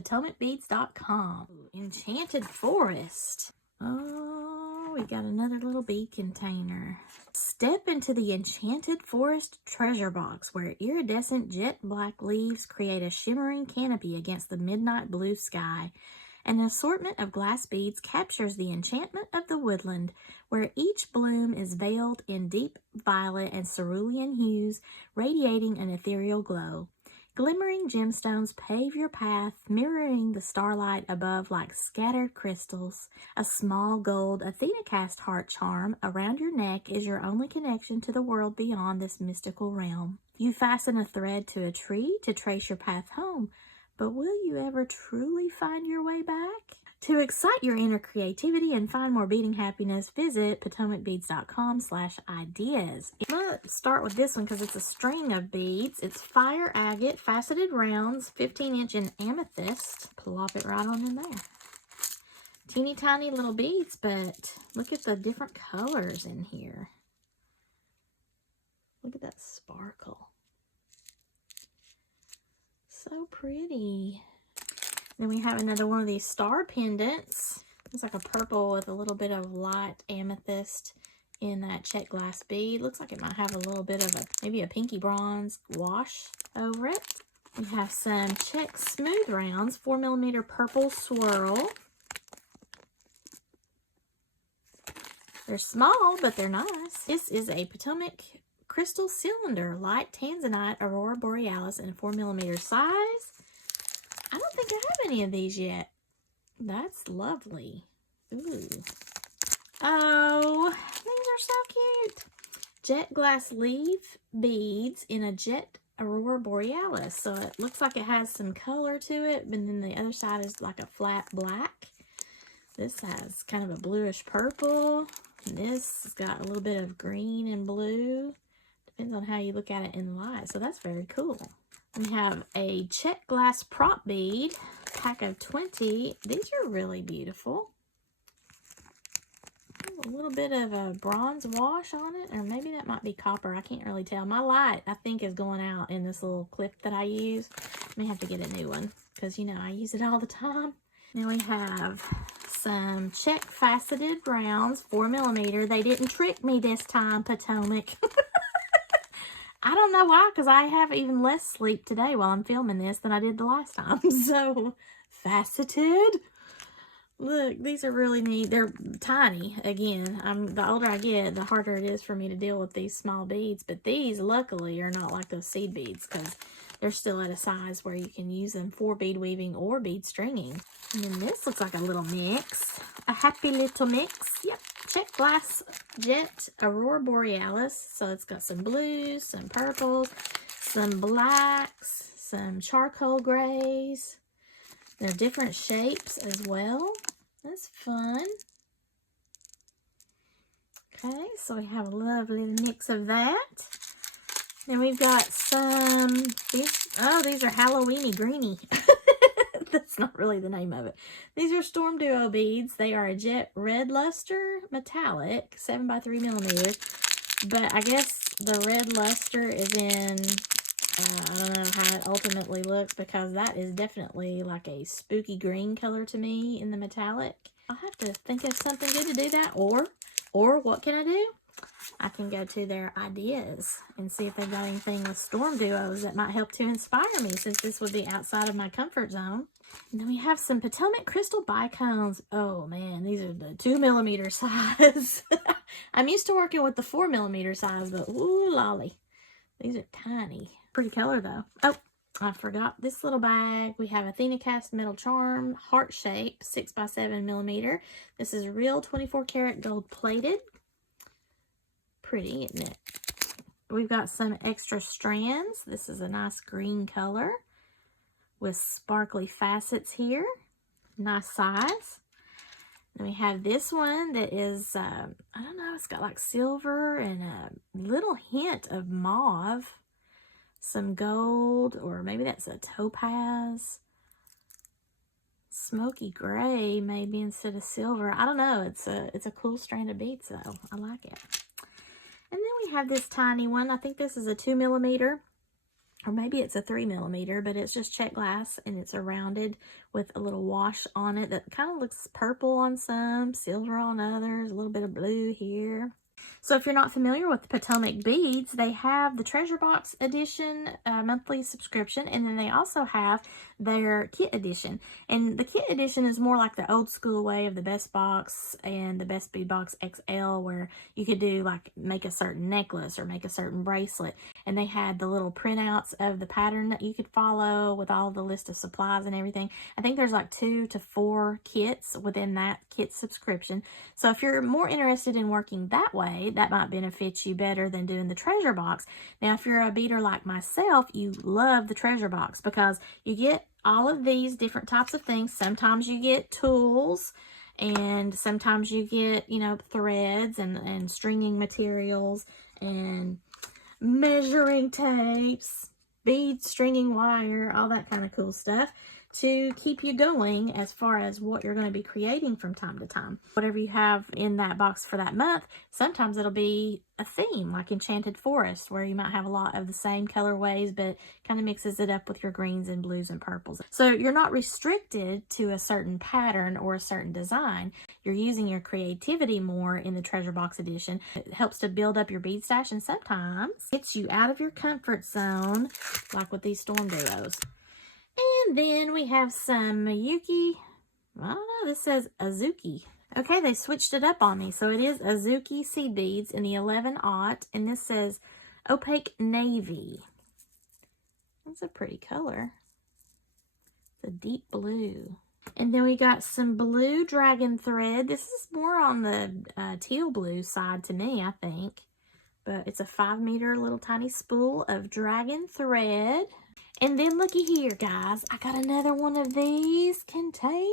PotomacBeads.com. Enchanted Forest. Oh, we got another little bead container. Step into the Enchanted Forest treasure box where iridescent jet black leaves create a shimmering canopy against the midnight blue sky. An assortment of glass beads captures the enchantment of the woodland, where each bloom is veiled in deep violet and cerulean hues, radiating an ethereal glow. Glimmering gemstones pave your path, mirroring the starlight above like scattered crystals. A small gold Athena cast heart charm around your neck is your only connection to the world beyond this mystical realm. You fasten a thread to a tree to trace your path home, but will you ever truly find your way back? To excite your inner creativity and find more beading happiness, visit PotomacBeads.com/ideas. Let's start with this one because it's a string of beads. It's fire agate, faceted rounds, 15-inch in amethyst. Plop it right on in there. Teeny tiny little beads, but look at the different colors in here. Look at that sparkle. So pretty. Then we have another one of these star pendants. It's like a purple with a little bit of light amethyst in that check glass bead. Looks like it might have a little bit of maybe a pinky bronze wash over it. We have some check smooth rounds, 4mm purple swirl. They're small, but they're nice. This is a Potomac crystal cylinder, light tanzanite aurora borealis in a 4mm size. I don't think I have any of these yet. That's lovely. Ooh. Oh, these are so cute. Jet glass leaf beads in a jet aurora borealis. So it looks like it has some color to it, but then the other side is like a flat black. This has kind of a bluish purple. And this has got a little bit of green and blue. Depends on how you look at it in the light. So that's very cool. We have a check glass prop bead, pack of 20. These are really beautiful. A little bit of a bronze wash on it, or maybe that might be copper. I can't really tell. My light, I think, is going out in this little clip that I use. I may have to get a new one because, you know, I use it all the time. Then we have some check faceted rounds, 4mm. They didn't trick me this time, Potomac. I don't know why, because I have even less sleep today while I'm filming this than I did the last time. So, faceted. Look, these are really neat. They're tiny. Again, the older I get, the harder it is for me to deal with these small beads. But these, luckily, are not like those seed beads, because they're still at a size where you can use them for bead weaving or bead stringing. And then this looks like a little mix. A happy little mix. Yep. Check glass jet aurora borealis. So it's got some blues, some purples, some blacks, some charcoal grays. They're different shapes as well. That's fun. Okay, so we have a lovely mix of that. Then we've got some, these are Halloweeny greeny. That's not really the name of it. These are Storm Duo beads. They are a jet red luster metallic, 7x3mm. But I guess the red luster is in, I don't know how it ultimately looks, because that is definitely like a spooky green color to me in the metallic. I'll have to think of something good to do that, or what can I do? I can go to their ideas and see if they've got anything with Storm Duos that might help to inspire me, since this would be outside of my comfort zone. And then we have some Potomac crystal bicones. Oh man, these are the 2mm size. I'm used to working with the 4mm size, but ooh lolly. These are tiny. Pretty color though. Oh, I forgot this little bag. We have Athena cast metal charm, heart shape, 6x7mm. This is real 24 karat gold plated. Pretty, isn't it? We've got some extra strands. This is a nice green color with sparkly facets here. Nice size. Then we have this one that is, I don't know, it's got like silver and a little hint of mauve. Some gold, or maybe that's a topaz. Smoky gray, maybe, instead of silver. I don't know. It's a cool strand of beads, though. I like it. And then we have this tiny one. I think this is a 2mm. or maybe it's a 3mm, but it's just check glass and it's a rounded with a little wash on it that kind of looks purple on some, silver on others, a little bit of blue here. So if you're not familiar with Potomac beads, they have the Treasure Box edition monthly subscription, and then they also have their kit edition. And the kit edition is more like the old school way of the Best Box and the Best Bead Box XL, where you could do like make a certain necklace or make a certain bracelet. And they had the little printouts of the pattern that you could follow with all the list of supplies and everything. I think there's like 2 to 4 kits within that kit subscription. So if you're more interested in working that way, that might benefit you better than doing the Treasure Box. Now, if you're a beader like myself, you love the Treasure Box because you get all of these different types of things. Sometimes you get tools, and sometimes you get, you know, threads and stringing materials and measuring tapes, bead stringing wire, all that kind of cool stuff to keep you going as far as what you're going to be creating from time to time. Whatever you have in that box for that month, sometimes it'll be a theme like Enchanted Forest, where you might have a lot of the same colorways, but kind of mixes it up with your greens and blues and purples. So you're not restricted to a certain pattern or a certain design. You're using your creativity more in the Treasure Box edition. It helps to build up your bead stash, and sometimes gets you out of your comfort zone, like with these Storm Duos. And then we have some Miyuki. I don't know, this says Azuki. Okay, they switched it up on me. So it is Azuki seed beads in the 11-aught, and this says opaque navy. That's a pretty color. It's a deep blue. And then we got some blue dragon thread. This is more on the teal blue side to me, I think. But it's a 5-meter little tiny spool of dragon thread. And then looky here, guys. I got another one of these containers,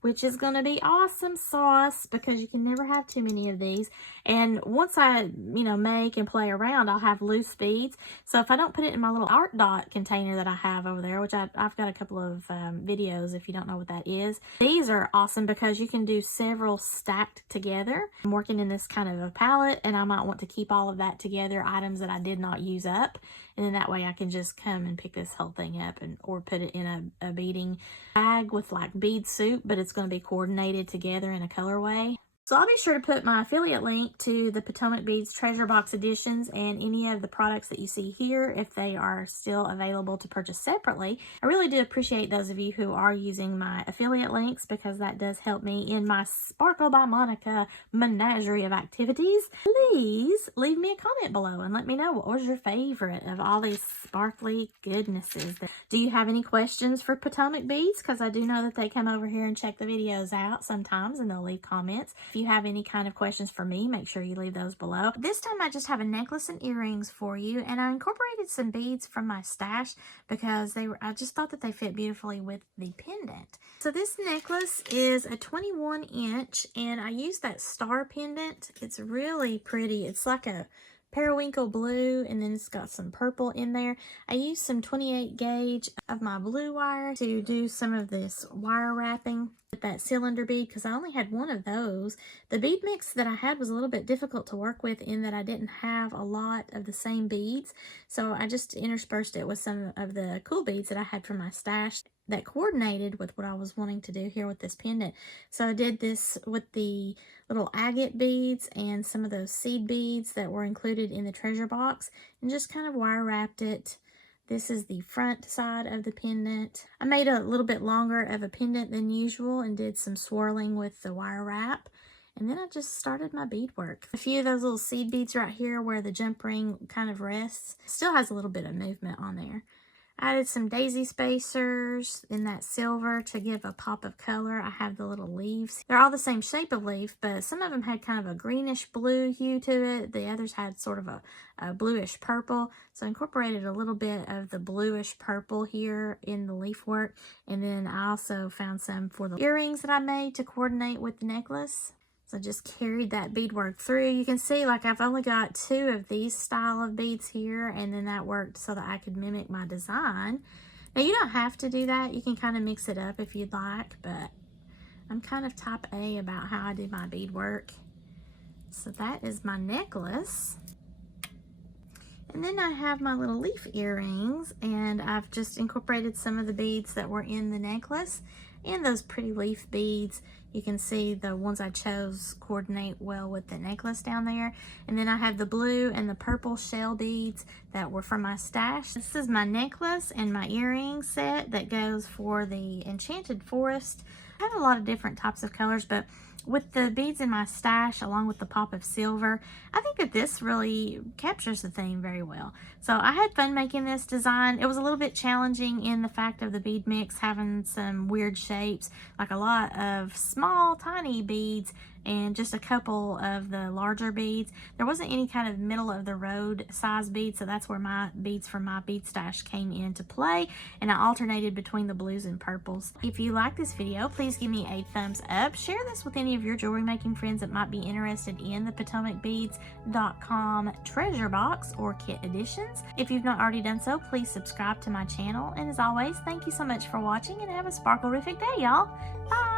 which is going to be awesome sauce because you can never have too many of these. And once I, you know, make and play around, I'll have loose beads. So if I don't put it in my little art dot container that I have over there, which I've got a couple of videos if you don't know what that is. These are awesome because you can do several stacked together. I'm working in this kind of a palette, and I might want to keep all of that together, items that I did not use up. And then that way I can just come and pick this whole thing up or put it in a beading bag with like bead soup, but it's going to be coordinated together in a colorway. So I'll be sure to put my affiliate link to the Potomac Beads Treasure Box editions and any of the products that you see here if they are still available to purchase separately. I really do appreciate those of you who are using my affiliate links because that does help me in my Sparkle by Monica menagerie of activities. Please leave me a comment below and let me know what was your favorite of all these sparkly goodnesses. Do you have any questions for Potomac Beads? Because I do know that they come over here and check the videos out sometimes and they'll leave comments. If you have any kind of questions for me, make sure you leave those below. This time I just have a necklace and earrings for you, and I incorporated some beads from my stash because I just thought that they fit beautifully with the pendant. So this necklace is a 21-inch, and I used that star pendant. It's really pretty. It's like a periwinkle blue, and then it's got some purple in there. I used some 28 gauge of my blue wire to do some of this wire wrapping with that cylinder bead because I only had one of those. The bead mix that I had was a little bit difficult to work with in that I didn't have a lot of the same beads, so I just interspersed it with some of the cool beads that I had from my stash that coordinated with what I was wanting to do here with this pendant. So I did this with the little agate beads and some of those seed beads that were included in the treasure box, and just kind of wire wrapped it. This is the front side of the pendant. I made a little bit longer of a pendant than usual and did some swirling with the wire wrap. And then I just started my beadwork. A few of those little seed beads right here where the jump ring kind of rests still has a little bit of movement on there. I added some daisy spacers in that silver to give a pop of color. I have the little leaves. They're all the same shape of leaf, but some of them had kind of a greenish blue hue to it. The others had sort of a bluish purple. So I incorporated a little bit of the bluish purple here in the leaf work. And then I also found some for the earrings that I made to coordinate with the necklace. So I just carried that beadwork through. You can see like I've only got 2 of these style of beads here, and then that worked so that I could mimic my design. Now you don't have to do that. You can kind of mix it up if you'd like, but I'm kind of type A about how I do my beadwork. So that is my necklace. And then I have my little leaf earrings, and I've just incorporated some of the beads that were in the necklace and those pretty leaf beads. You can see the ones I chose coordinate well with the necklace down there. And then I have the blue and the purple shell beads that were from my stash. This is my necklace and my earring set that goes for the Enchanted Forest. I have a lot of different types of colors, but with the beads in my stash along with the pop of silver, I think that this really captures the theme very well. So I had fun making this design. It was a little bit challenging in the fact of the bead mix having some weird shapes, like a lot of small tiny beads and just a couple of the larger beads. There wasn't any kind of middle of the road size beads, so that's where my beads from my bead stash came into play, and I alternated between the blues and purples. If you like this video, please give me a thumbs up. Share this with any of your jewelry making friends that might be interested in the PotomacBeads.com treasure box or kit editions. If you've not already done so, please subscribe to my channel, and as always, thank you so much for watching, and have a sparkle-rific day, y'all. Bye!